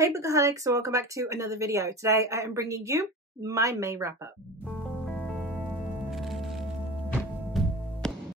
Hey Bookaholics, and welcome back to another video. Today I am bringing you my May wrap up.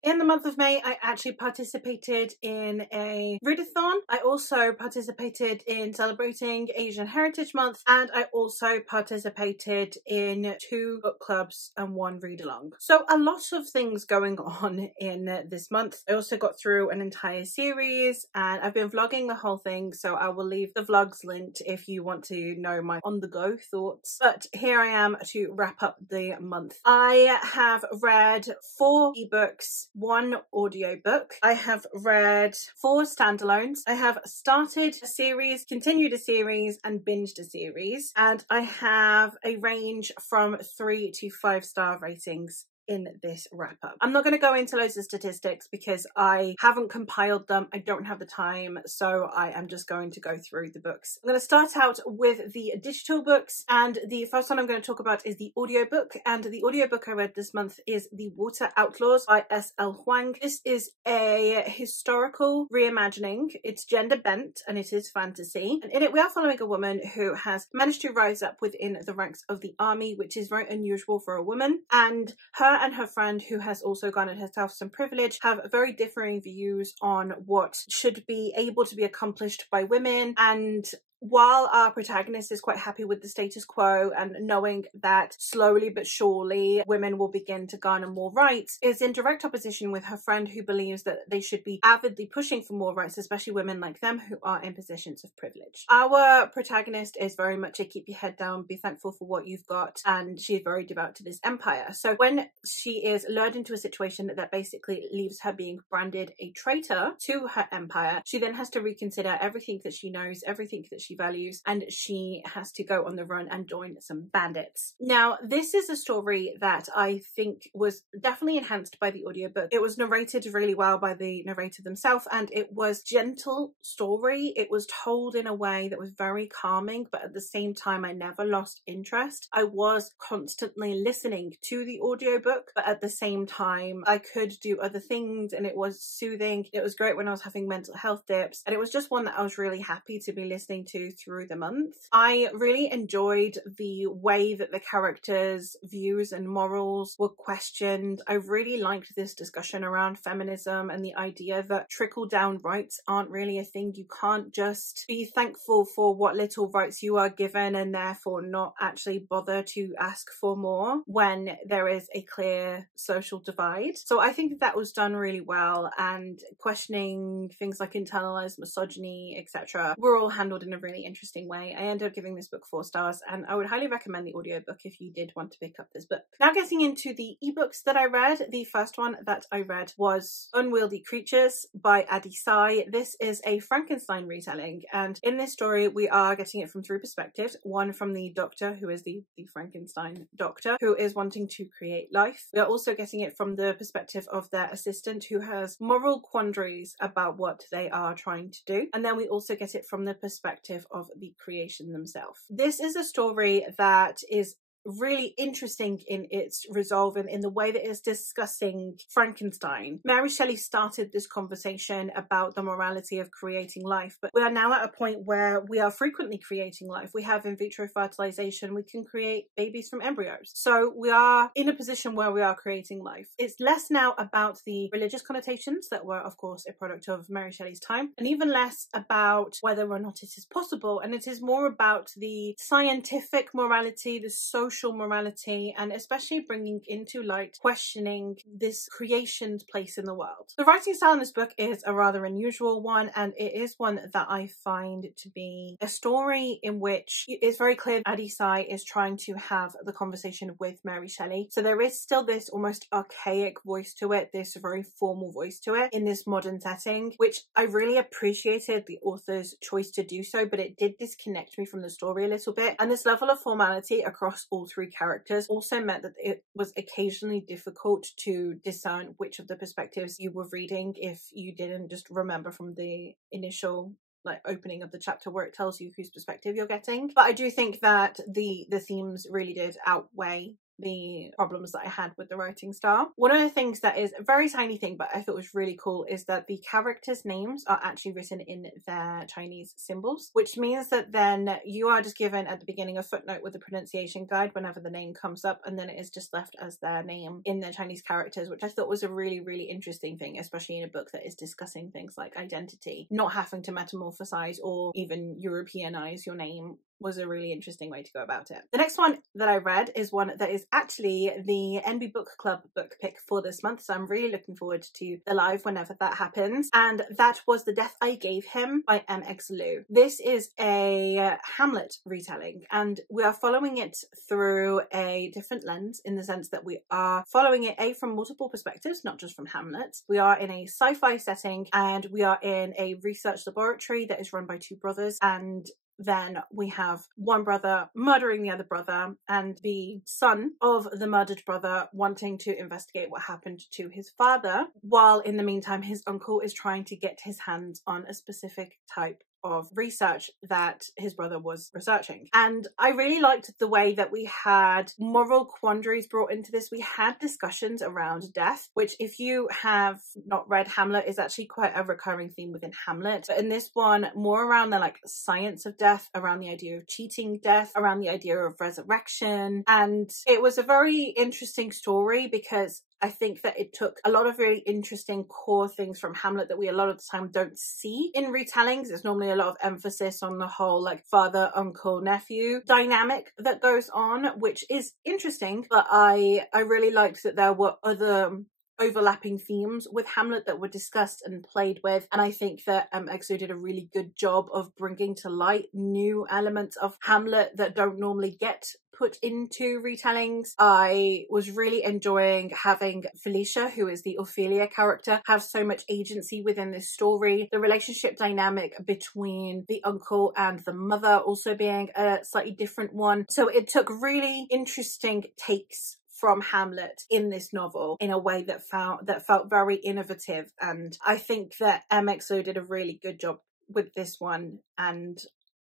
In the month of May, I actually participated in a readathon. I also participated in celebrating Asian Heritage Month, and I also participated in 2 book clubs and 1 read-along. So a lot of things going on in this month. I also got through an entire series, and I've been vlogging the whole thing, so I will leave the vlogs linked if you want to know my on-the-go thoughts. But here I am to wrap up the month. I have read 4 ebooks, 1 audiobook. I have read 4 standalones. I have started a series, continued a series, and binged a series. And I have a range from 3 to 5-star ratings in this wrap up. I'm not going to go into loads of statistics because I haven't compiled them. I don't have the time, so I am just going to go through the books. I'm going to start out with the digital books, and the first one I'm going to talk about is the audiobook. And the audiobook I read this month is The Water Outlaws by S.L. Huang. This is a historical reimagining. It's gender bent and it is fantasy, and in it we are following a woman who has managed to rise up within the ranks of the army, which is very unusual for a woman, and her friend, who has also garnered herself some privilege, have very differing views on what should be able to be accomplished by women. And while our protagonist is quite happy with the status quo and knowing that slowly but surely women will begin to garner more rights, is in direct opposition with her friend, who believes that they should be avidly pushing for more rights, especially women like them who are in positions of privilege. Our protagonist is very much a keep your head down, be thankful for what you've got, and she's very devout to this empire. So when she is lured into a situation that basically leaves her being branded a traitor to her empire, she then has to reconsider everything that she knows, everything that she values, and she has to go on the run and join some bandits. Now, this is a story that I think was definitely enhanced by the audiobook. It was narrated really well by the narrator themselves, and it was gentle story. It was told in a way that was very calming, but at the same time I never lost interest. I was constantly listening to the audiobook, but at the same time I could do other things, and it was soothing. It was great when I was having mental health dips, and it was just one that I was really happy to be listening to through the month. I really enjoyed the way that the characters' views and morals were questioned. I really liked this discussion around feminism and the idea that trickle-down rights aren't really a thing. You can't just be thankful for what little rights you are given and therefore not actually bother to ask for more when there is a clear social divide. So I think that was done really well, and questioning things like internalized misogyny, etc., were all handled in a really interesting way. I ended up giving this book 4 stars, and I would highly recommend the audiobook if you did want to pick up this book. Now, getting into the ebooks that I read, the first one that I read was Unwieldy Creatures by Adi Sai. This is a Frankenstein retelling, and in this story we are getting it from 3 perspectives. One from the doctor, who is the Frankenstein doctor, who is wanting to create life. We are also getting it from the perspective of their assistant, who has moral quandaries about what they are trying to do. And then we also get it from the perspective of the creation themselves. This is a story that is really interesting in its resolve and in the way that it's discussing Frankenstein. Mary Shelley started this conversation about the morality of creating life, but we are now at a point where we are frequently creating life. We have in vitro fertilization. We can create babies from embryos. So we are in a position where we are creating life. It's less now about the religious connotations that were, of course, a product of Mary Shelley's time, and even less about whether or not it is possible. And it is more about the scientific morality, the social morality, and especially bringing into light questioning this creation's place in the world. The writing style in this book is a rather unusual one, and it is one that I find to be a story in which it's very clear Adi Sai is trying to have the conversation with Mary Shelley. So there is still this almost archaic voice to it, this very formal voice to it in this modern setting, which I really appreciated the author's choice to do so, but it did disconnect me from the story a little bit. And this level of formality across all 3 characters also meant that it was occasionally difficult to discern which of the perspectives you were reading if you didn't just remember from the initial opening of the chapter where it tells you whose perspective you're getting. But I do think that the themes really did outweigh the problems that I had with the writing style. One of the things that is a very tiny thing, but I thought was really cool, is that the characters' names are actually written in their Chinese symbols, which means that then you are just given at the beginning a footnote with a pronunciation guide whenever the name comes up, and then it is just left as their name in their Chinese characters, which I thought was a really, really interesting thing, especially in a book that is discussing things like identity. Not having to metamorphosize or even Europeanize your name was a really interesting way to go about it. The next one that I read is one that is actually the Enby Bookclub book pick for this month, so I'm really looking forward to the live whenever that happens, and that was The Death I Gave Him by MX Liu. This is a Hamlet retelling, and we are following it through a different lens, in the sense that we are following it from multiple perspectives, not just from Hamlet. We are in a sci-fi setting, and we are in a research laboratory that is run by two brothers, and then we have one brother murdering the other brother, and the son of the murdered brother wanting to investigate what happened to his father, while in the meantime his uncle is trying to get his hands on a specific type of research that his brother was researching. And I really liked the way that we had moral quandaries brought into this. We had discussions around death, which, if you have not read Hamlet, is actually quite a recurring theme within Hamlet. But in this one, more around the like science of death, around the idea of cheating death, around the idea of resurrection. And it was a very interesting story, because I think that it took a lot of really interesting core things from Hamlet that we a lot of the time don't see in retellings. There's normally a lot of emphasis on the whole like father, uncle, nephew dynamic that goes on, which is interesting, but I really liked that there were other overlapping themes with Hamlet that were discussed and played with, and I think that EXO did a really good job of bringing to light new elements of Hamlet that don't normally get put into retellings. I was really enjoying having Felicia, who is the Ophelia character, have so much agency within this story. The relationship dynamic between the uncle and the mother also being a slightly different one. So it took really interesting takes from Hamlet in this novel in a way that felt very innovative, and I think that MXO did a really good job with this one, and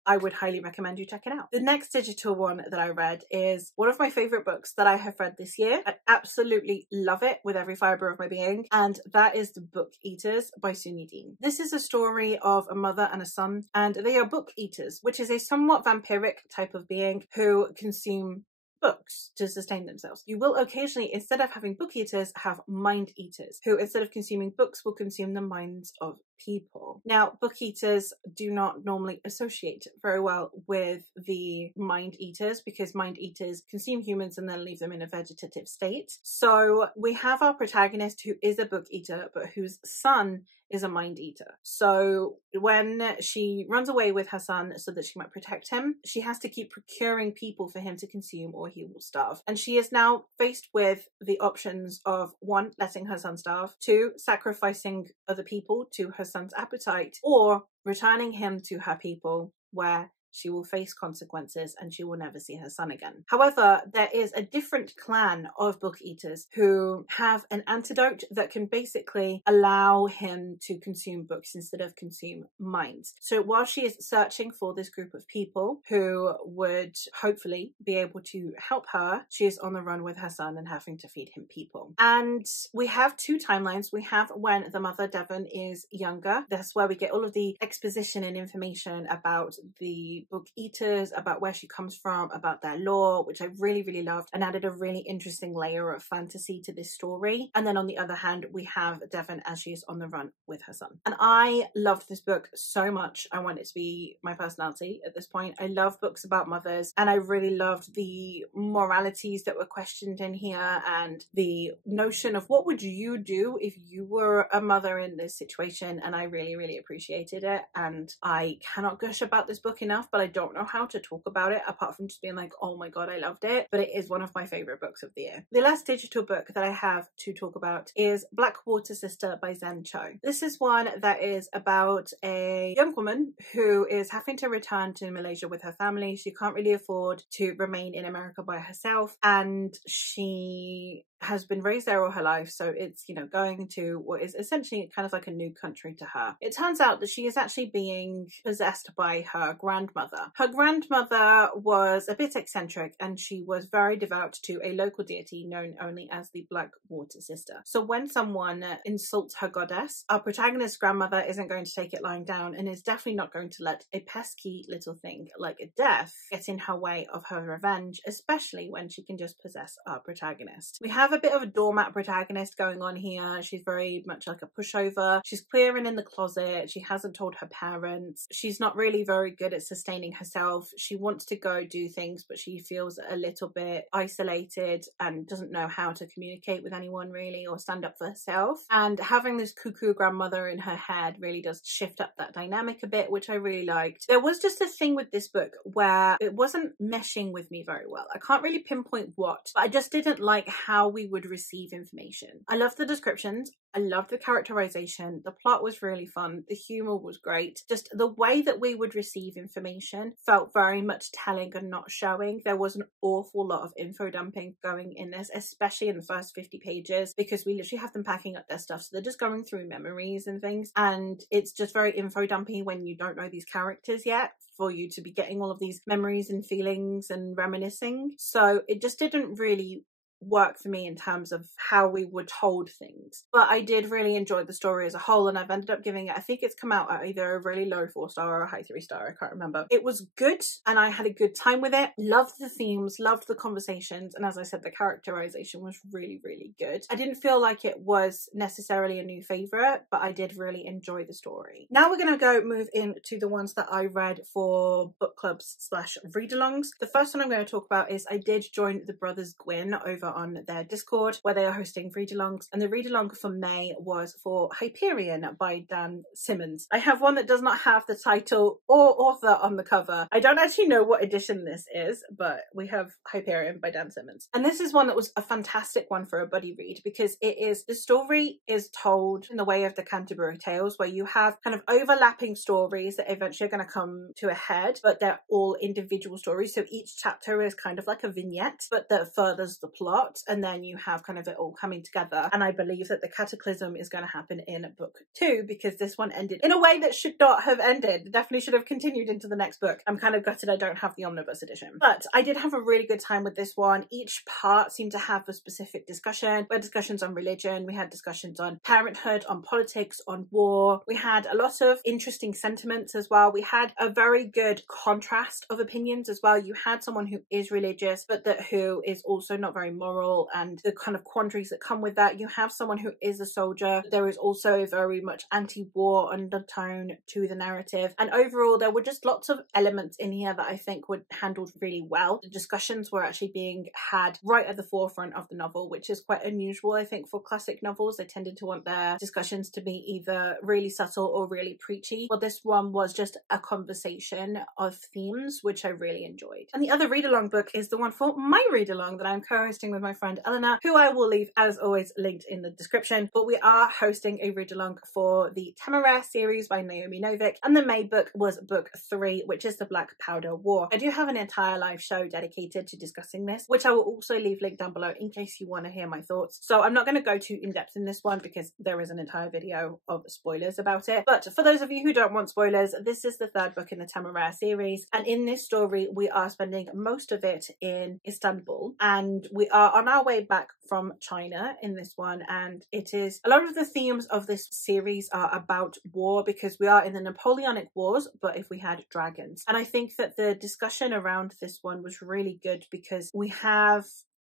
I would highly recommend you check it out. The next digital one that I read is one of my favourite books that I have read this year. I absolutely love it with every fibre of my being, and that is The Book Eaters by Suni Dean. This is a story of a mother and a son, and they are book eaters, which is a somewhat vampiric type of being who consume books to sustain themselves. You will occasionally, instead of having book eaters, have mind eaters, who instead of consuming books will consume the minds of people. Now, book eaters do not normally associate very well with the mind eaters, because mind eaters consume humans and then leave them in a vegetative state. So we have our protagonist, who is a book eater, but whose son is a mind eater. So when she runs away with her son so that she might protect him, she has to keep procuring people for him to consume, or he will starve. And she is now faced with the options of 1, letting her son starve, 2, sacrificing other people to her son's appetite, or returning him to her people, where she will face consequences and she will never see her son again. However, there is a different clan of book eaters who have an antidote that can basically allow him to consume books instead of consume minds. So while she is searching for this group of people who would hopefully be able to help her, she is on the run with her son and having to feed him people. And we have 2 timelines. We have when the mother, Devon, is younger. That's where we get all of the exposition and information about the book eaters, about where she comes from, about their lore, which I really, really loved, and added a really interesting layer of fantasy to this story. And then on the other hand, we have Devon as she is on the run with her son. And I loved this book so much. I want it to be my personality at this point. I love books about mothers, and I really loved the moralities that were questioned in here, and the notion of what would you do if you were a mother in this situation. And I really, really appreciated it, and I cannot gush about this book enough, but I don't know how to talk about it apart from just being like, oh my god, I loved it. But it is one of my favourite books of the year. The last digital book that I have to talk about is Blackwater Sister by Zen Cho. This is one that is about a young woman who is having to return to Malaysia with her family. She can't really afford to remain in America by herself, and she has been raised there all her life, so it's, you know, going to what is essentially kind of like a new country to her. It turns out that she is actually being possessed by her grandmother. Her grandmother was a bit eccentric, and she was very devout to a local deity known only as the Black Water Sister. So when someone insults her goddess, our protagonist's grandmother isn't going to take it lying down, and is definitely not going to let a pesky little thing like a death get in her way of her revenge, especially when she can just possess our protagonist. We have a bit of a doormat protagonist going on here. She's very much like a pushover. She's clearing in the closet. She hasn't told her parents. She's not really very good at sustaining herself. She wants to go do things, but she feels a little bit isolated and doesn't know how to communicate with anyone really, or stand up for herself. And having this cuckoo grandmother in her head really does shift up that dynamic a bit, which I really liked. There was just a thing with this book where it wasn't meshing with me very well. I can't really pinpoint what, but I just didn't like how we would receive information. I loved the descriptions. I loved the characterization. The plot was really fun. The humor was great. Just the way that we would receive information felt very much telling and not showing. There was an awful lot of info dumping going in this, especially in the first 50 pages, because we literally have them packing up their stuff. So they're just going through memories and things. And it's just very info dumpy when you don't know these characters yet, for you to be getting all of these memories and feelings and reminiscing. So it just didn't really work for me in terms of how we were told things. But I did really enjoy the story as a whole, and I've ended up giving it, I think it's come out at either a really low 4-star or a high 3-star, I can't remember. It was good and I had a good time with it. Loved the themes, loved the conversations, and as I said, the characterization was really, really good. I didn't feel like it was necessarily a new favourite, but I did really enjoy the story. Now we're going to move into the ones that I read for book clubs / readalongs. The first one I'm going to talk about is I did join the Brothers Gwyn over on their Discord, where they are hosting readalongs, and the readalong for May was for Hyperion by Dan Simmons. I have one that does not have the title or author on the cover. I don't actually know what edition this is, but we have Hyperion by Dan Simmons. And this is one that was a fantastic one for a buddy read, because the story is told in the way of the Canterbury Tales, where you have kind of overlapping stories that eventually are going to come to a head, but they're all individual stories. So each chapter is kind of like a vignette, but that furthers the plot. And then you have kind of it all coming together. And I believe that the cataclysm is going to happen in book 2, because this one ended in a way that should not have ended. It definitely should have continued into the next book. I'm kind of gutted I don't have the omnibus edition. But I did have a really good time with this one. Each part seemed to have a specific discussion. We had discussions on religion. We had discussions on parenthood, on politics, on war. We had a lot of interesting sentiments as well. We had a very good contrast of opinions as well. You had someone who is religious, but who is also not very moral, and the kind of quandaries that come with that. You have someone who is a soldier. There is also a very much anti-war undertone to the narrative, and overall there were just lots of elements in here that I think were handled really well. The discussions were actually being had right at the forefront of the novel, which is quite unusual I think for classic novels. They tended to want their discussions to be either really subtle or really preachy. Well, this one was just a conversation of themes, which I really enjoyed. And the other read-along book is the one for my read-along that I'm co-hosting with my friend Eleanor, who I will leave as always linked in the description. But we are hosting a read-along for the Temeraire series by Naomi Novik, and the May book was book 3, which is the Black Powder War. I do have an entire live show dedicated to discussing this, which I will also leave linked down below in case you want to hear my thoughts. So I'm not going to go too in-depth in this one because there is an entire video of spoilers about it. But for those of you who don't want spoilers, this is the 3rd book in the Temeraire series, and in this story we are spending most of it in Istanbul, and we are on our way back from China in this one, and it is a lot of the themes of this series are about war, because we are in the Napoleonic Wars, but if we had dragons. And I think that the discussion around this one was really good, because we have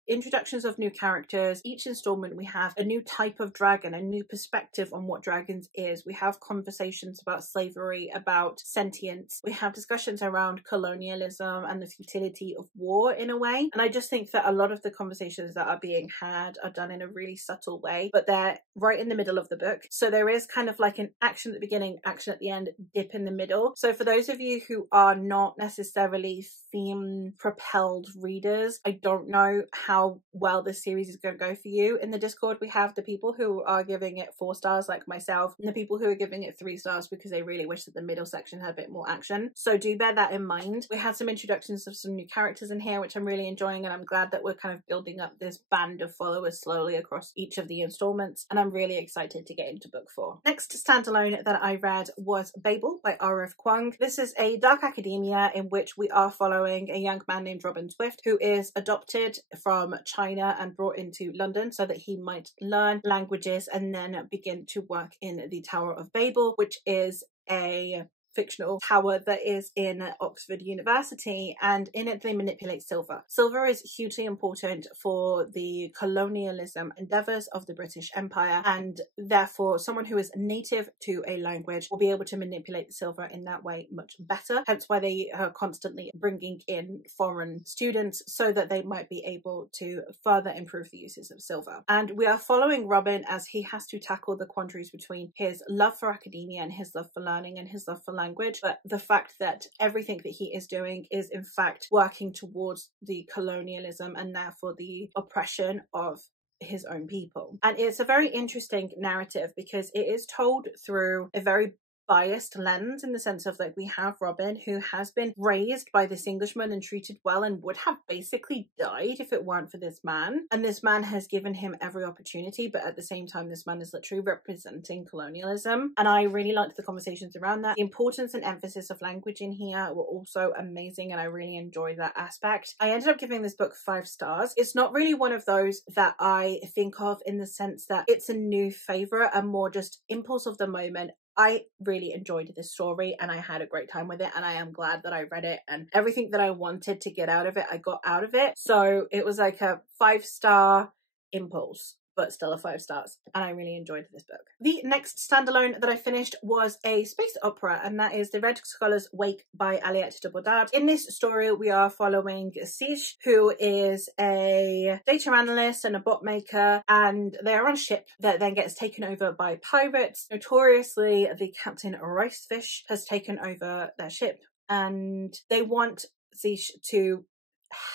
introductions of new characters. Each installment we have a new type of dragon, a new perspective on what dragons is. We have conversations about slavery, about sentience. We have discussions around colonialism and the futility of war in a way. And I just think that a lot of the conversations that are being had are done in a really subtle way, but they're right in the middle of the book. So there is kind of like an action at the beginning, action at the end, dip in the middle. So for those of you who are not necessarily theme propelled readers, I don't know how how well this series is going to go for you. In the Discord, we have the people who are giving it 4 stars like myself, and the people who are giving it 3 stars because they really wish that the middle section had a bit more action. So do bear that in mind. We had some introductions of some new characters in here, which I'm really enjoying, and I'm glad that we're kind of building up this band of followers slowly across each of the installments, and I'm really excited to get into book 4. Next standalone that I read was Babel by R.F. Kuang. This is a dark academia in which we are following a young man named Robin Swift, who is adopted from China and brought into London so that he might learn languages and then begin to work in the Tower of Babel, which is a fictional tower that is in Oxford University, and in it they manipulate silver. Silver is hugely important for the colonialism endeavours of the British Empire, and therefore someone who is native to a language will be able to manipulate the silver in that way much better, hence why they are constantly bringing in foreign students so that they might be able to further improve the uses of silver. And we are following Robin as he has to tackle the quandaries between his love for academia and his love for learning and his love for language, but the fact that everything that he is doing is in fact working towards the colonialism and therefore the oppression of his own people. And it's a very interesting narrative because it is told through a very biased lens, in the sense of like we have Robin, who has been raised by this Englishman and treated well and would have basically died if it weren't for this man, and this man has given him every opportunity, but at the same time this man is literally representing colonialism. And I really liked the conversations around that. The importance and emphasis of language in here were also amazing, and I really enjoyed that aspect. I ended up giving this book 5 stars. It's not really one of those that I think of in the sense that it's a new favourite, and more just impulse of the moment. I really enjoyed this story and I had a great time with it, and I am glad that I read it, and everything that I wanted to get out of it, I got out of it. So it was like a 5-star impulse, but still a 5 stars, and I really enjoyed this book. The next standalone that I finished was a space opera, and that is The Red Scholar's Wake by Aliette de Bodard. In this story we are following Siege, who is a data analyst and a bot maker, and they are on a ship that then gets taken over by pirates. Notoriously, the Captain Ricefish has taken over their ship, and they want Siege to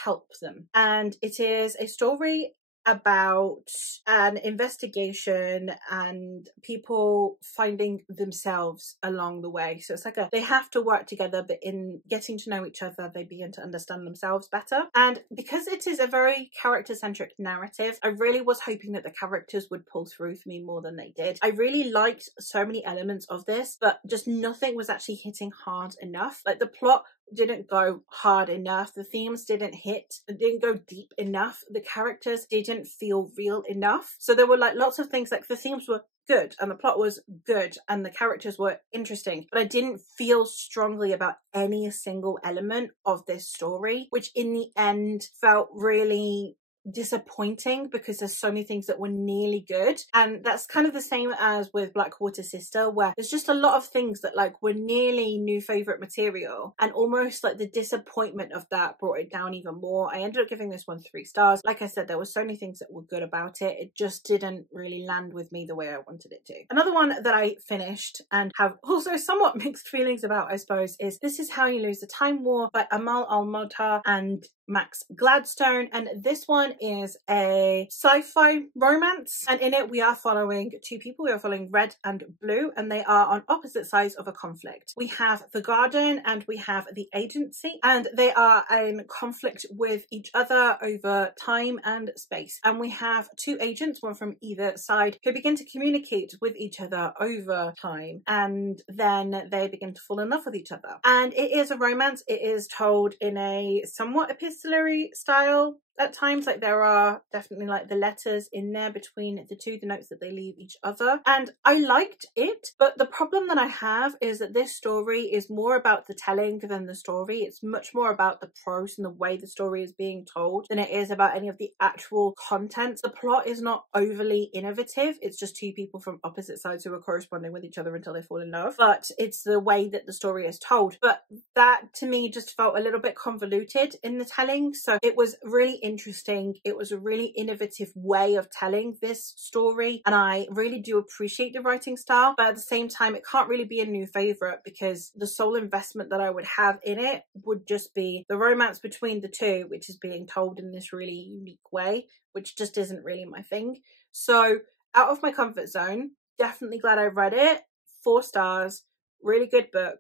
help them. And it is a story about an investigation and people finding themselves along the way. So it's like they have to work together, but in getting to know each other they begin to understand themselves better. And because it is a very character-centric narrative, I really was hoping that the characters would pull through for me more than they did. I really liked so many elements of this, but just nothing was actually hitting hard enough. Like the plot didn't go hard enough, the themes didn't hit, it didn't go deep enough, the characters didn't feel real enough. So there were like lots of things, like the themes were good and the plot was good and the characters were interesting, but I didn't feel strongly about any single element of this story, which in the end felt really disappointing because there's so many things that were nearly good. And that's kind of the same as with Blackwater Sister, where there's just a lot of things that like were nearly new favorite material, and almost like the disappointment of that brought it down even more. I ended up giving this one 3 stars. Like I said, there were so many things that were good about it, it just didn't really land with me the way I wanted it to. Another one that I finished and have also somewhat mixed feelings about, I suppose, is This Is How You Lose the Time War by Amal Al-Motar and Max Gladstone, and this one is a sci-fi romance, and in it we are following 2 people. We are following Red and Blue, and they are on opposite sides of a conflict. We have the Garden and we have the Agency, and they are in conflict with each other over time and space. And we have 2 agents, one from either side, who begin to communicate with each other over time, and then they begin to fall in love with each other. And it is a romance. It is told in a somewhat epistolary style at times, like there are definitely like the letters in there between the 2, the notes that they leave each other, and I liked it. But the problem that I have is that this story is more about the telling than the story. It's much more about the prose and the way the story is being told than it is about any of the actual content. The plot is not overly innovative, it's just 2 people from opposite sides who are corresponding with each other until they fall in love, but it's the way that the story is told. But that to me just felt a little bit convoluted in the telling, so it was really interesting. It was a really innovative way of telling this story, and I really do appreciate the writing style, but at the same time, it can't really be a new favorite because the sole investment that I would have in it would just be the romance between the two, which is being told in this really unique way, which just isn't really my thing. So out of my comfort zone, definitely glad I read it. 4 stars, really good book,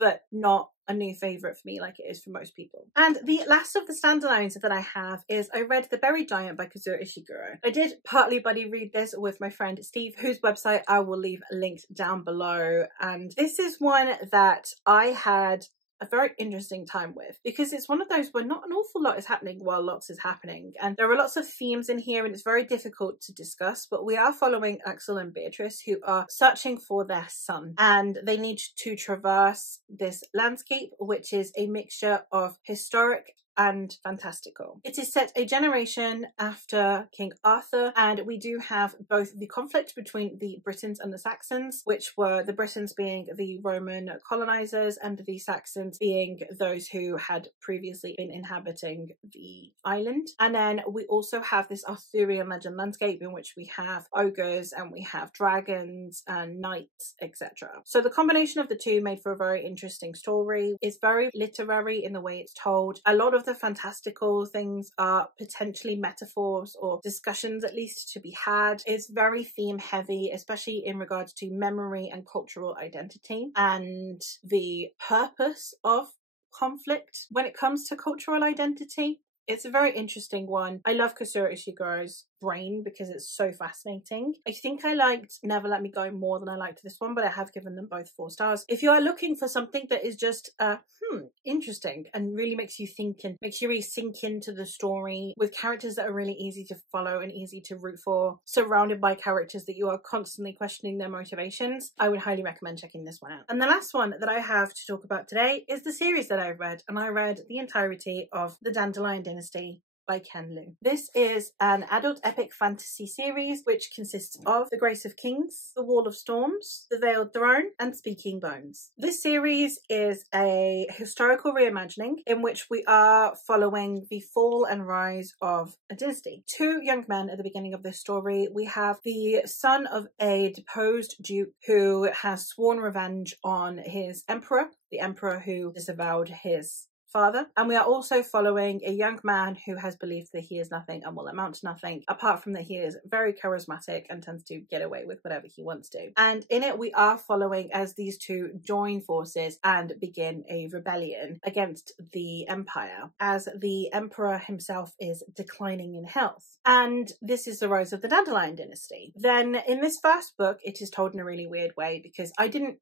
but not a new favourite for me like it is for most people. And the last of the standalones that I have is I read The Buried Giant by Kazuo Ishiguro. I did partly buddy read this with my friend Steve, whose website I will leave linked down below. And this is one that I had a very interesting time with because it's one of those where not an awful lot is happening while lots is happening, and there are lots of themes in here and it's very difficult to discuss. But we are following Axel and Beatrice, who are searching for their son, and they need to traverse this landscape which is a mixture of historic and fantastical. It is set a generation after King Arthur, and we do have both the conflict between the Britons and the Saxons, which were the Britons being the Roman colonizers and the Saxons being those who had previously been inhabiting the island. And then we also have this Arthurian legend landscape in which we have ogres and we have dragons and knights, etc. So the combination of the two made for a very interesting story. It's very literary in the way it's told. A lot of the fantastical things are potentially metaphors or discussions at least to be had. It's very theme heavy, especially in regards to memory and cultural identity and the purpose of conflict when it comes to cultural identity. It's a very interesting one. I love Kazuo Ishiguro's brain because it's so fascinating. I think I liked Never Let Me Go more than I liked this one, but I have given them both 4 stars. If you are looking for something that is just interesting and really makes you think and makes you really sink into the story with characters that are really easy to follow and easy to root for, surrounded by characters that you are constantly questioning their motivations, I would highly recommend checking this one out. And the last one that I have to talk about today is the series that I've read, and I read the entirety of The Dandelion Dynasty by Ken Liu. This is an adult epic fantasy series which consists of The Grace of Kings, The Wall of Storms, The Veiled Throne, and Speaking Bones. This series is a historical reimagining in which we are following the fall and rise of a dynasty. 2 young men at the beginning of this story. We have the son of a deposed duke who has sworn revenge on his emperor, the emperor who disavowed his father, and we are also following a young man who has believed that he is nothing and will amount to nothing, apart from that he is very charismatic and tends to get away with whatever he wants to. And in it we are following as these two join forces and begin a rebellion against the empire as the emperor himself is declining in health. And this is the rise of the Dandelion Dynasty. Then in this first book it is told in a really weird way because I didn't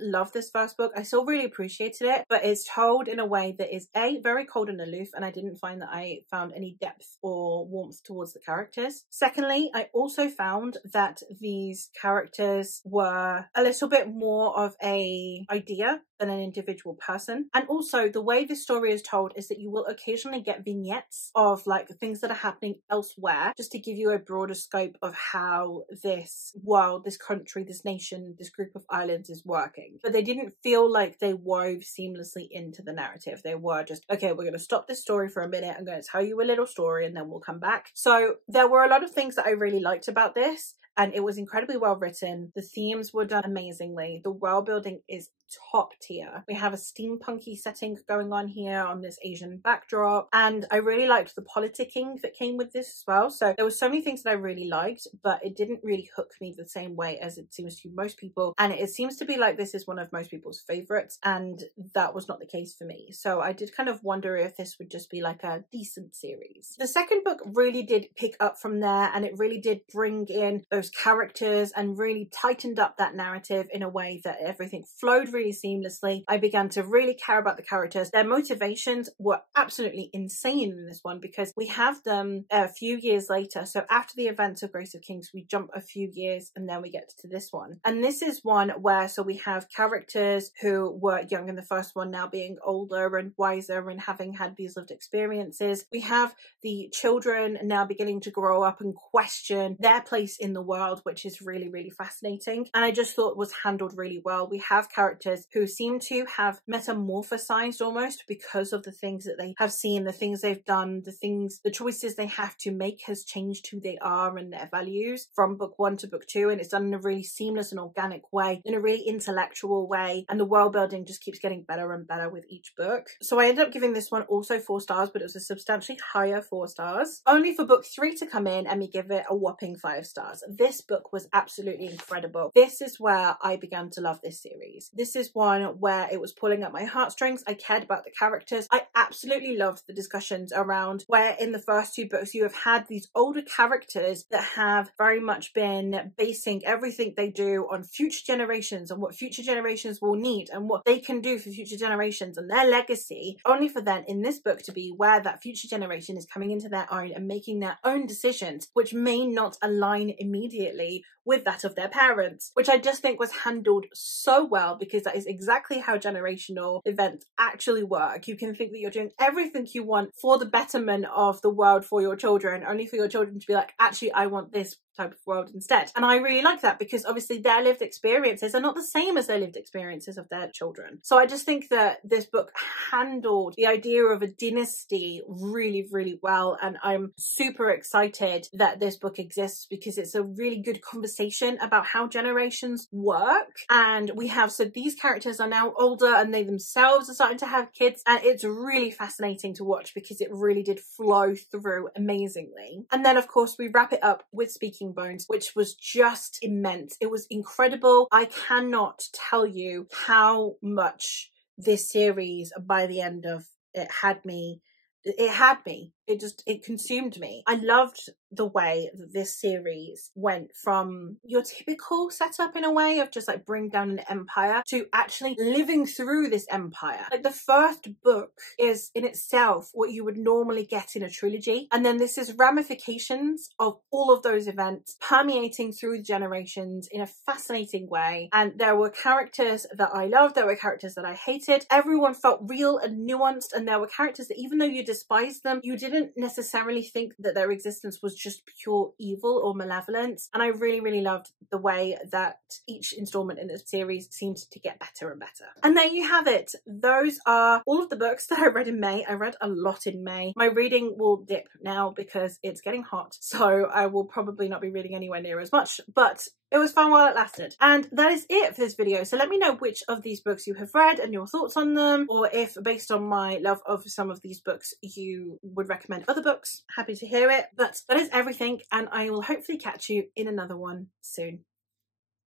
love this first book. I still really appreciated it, but it's told in a way that is very cold and aloof, and I didn't find that I found any depth or warmth towards the characters. Secondly, I also found that these characters were a little bit more of an idea than an individual person. And also the way this story is told is that you will occasionally get vignettes of like things that are happening elsewhere, just to give you a broader scope of how this world, this country, this nation, this group of islands is working. But they didn't feel like they wove seamlessly into the narrative. They were just, okay, we're going to stop this story for a minute. I'm going to tell you a little story and then we'll come back. So there were a lot of things that I really liked about this, and it was incredibly well written. The themes were done amazingly. The world building is top tier. We have a steampunky setting going on here on this Asian backdrop, and I really liked the politicking that came with this as well. So there were so many things that I really liked, but it didn't really hook me the same way as it seems to most people, and it seems to be like this is one of most people's favorites, and that was not the case for me. So I did kind of wonder if this would just be like a decent series. The second book really did pick up from there, and it really did bring in those characters and really tightened up that narrative in a way that everything flowed really seamlessly. I began to really care about the characters. Their motivations were absolutely insane in this one because we have them a few years later. So after the events of Grace of Kings, we jump a few years and then we get to this one. And this is one where, so we have characters who were young in the first one now being older and wiser and having had these lived experiences. We have the children now beginning to grow up and question their place in the world world, which is really, really fascinating. And I just thought was handled really well. We have characters who seem to have metamorphosized almost because of the things that they have seen, the things they've done, the choices they have to make has changed who they are and their values from book 1 to book 2. And it's done in a really seamless and organic way, in a really intellectual way. And the world building just keeps getting better and better with each book. So I ended up giving this one also 4 stars, but it was a substantially higher 4 stars. Only for book 3 to come in and me give it a whopping 5 stars. This book was absolutely incredible. This is where I began to love this series. This is one where it was pulling at my heartstrings. I cared about the characters. I absolutely loved the discussions around where in the first 2 books you have had these older characters that have very much been basing everything they do on future generations and what future generations will need and what they can do for future generations and their legacy, only for then in this book to be where that future generation is coming into their own and making their own decisions which may not align immediately with that of their parents, which I just think was handled so well, because that is exactly how generational events actually work. You can think that you're doing everything you want for the betterment of the world for your children, only for your children to be like, actually, I want this type of world instead. And I really like that, because obviously their lived experiences are not the same as their lived experiences of their children. So I just think that this book handled the idea of a dynasty really, really well. And I'm super excited that this book exists, because it's a really good conversation about how generations work. And we have, so these characters are now older and they themselves are starting to have kids. And it's really fascinating to watch, because it really did flow through amazingly. And then of course we wrap it up with Speaking Bones, which was just immense. It was incredible. I cannot tell you how much this series by the end of it had me. It consumed me. I loved the way that this series went from your typical setup in a way of just like bring down an empire to actually living through this empire. Like the first book is in itself what you would normally get in a trilogy. And then this is ramifications of all of those events permeating through the generations in a fascinating way. And there were characters that I loved. There were characters that I hated. Everyone felt real and nuanced. And there were characters that even though you despised them, you didn't necessarily think that their existence was just pure evil or malevolence. And I really, really loved the way that each installment in this series seemed to get better and better. And there you have it. Those are all of the books that I read in May. I read a lot in May. My reading will dip now because it's getting hot, so I will probably not be reading anywhere near as much, but it was fun while it lasted. And that is it for this video. So let me know which of these books you have read and your thoughts on them, or if based on my love of some of these books you would recommend other books. Happy to hear it. But that is everything, and I will hopefully catch you in another one soon.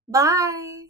Bye!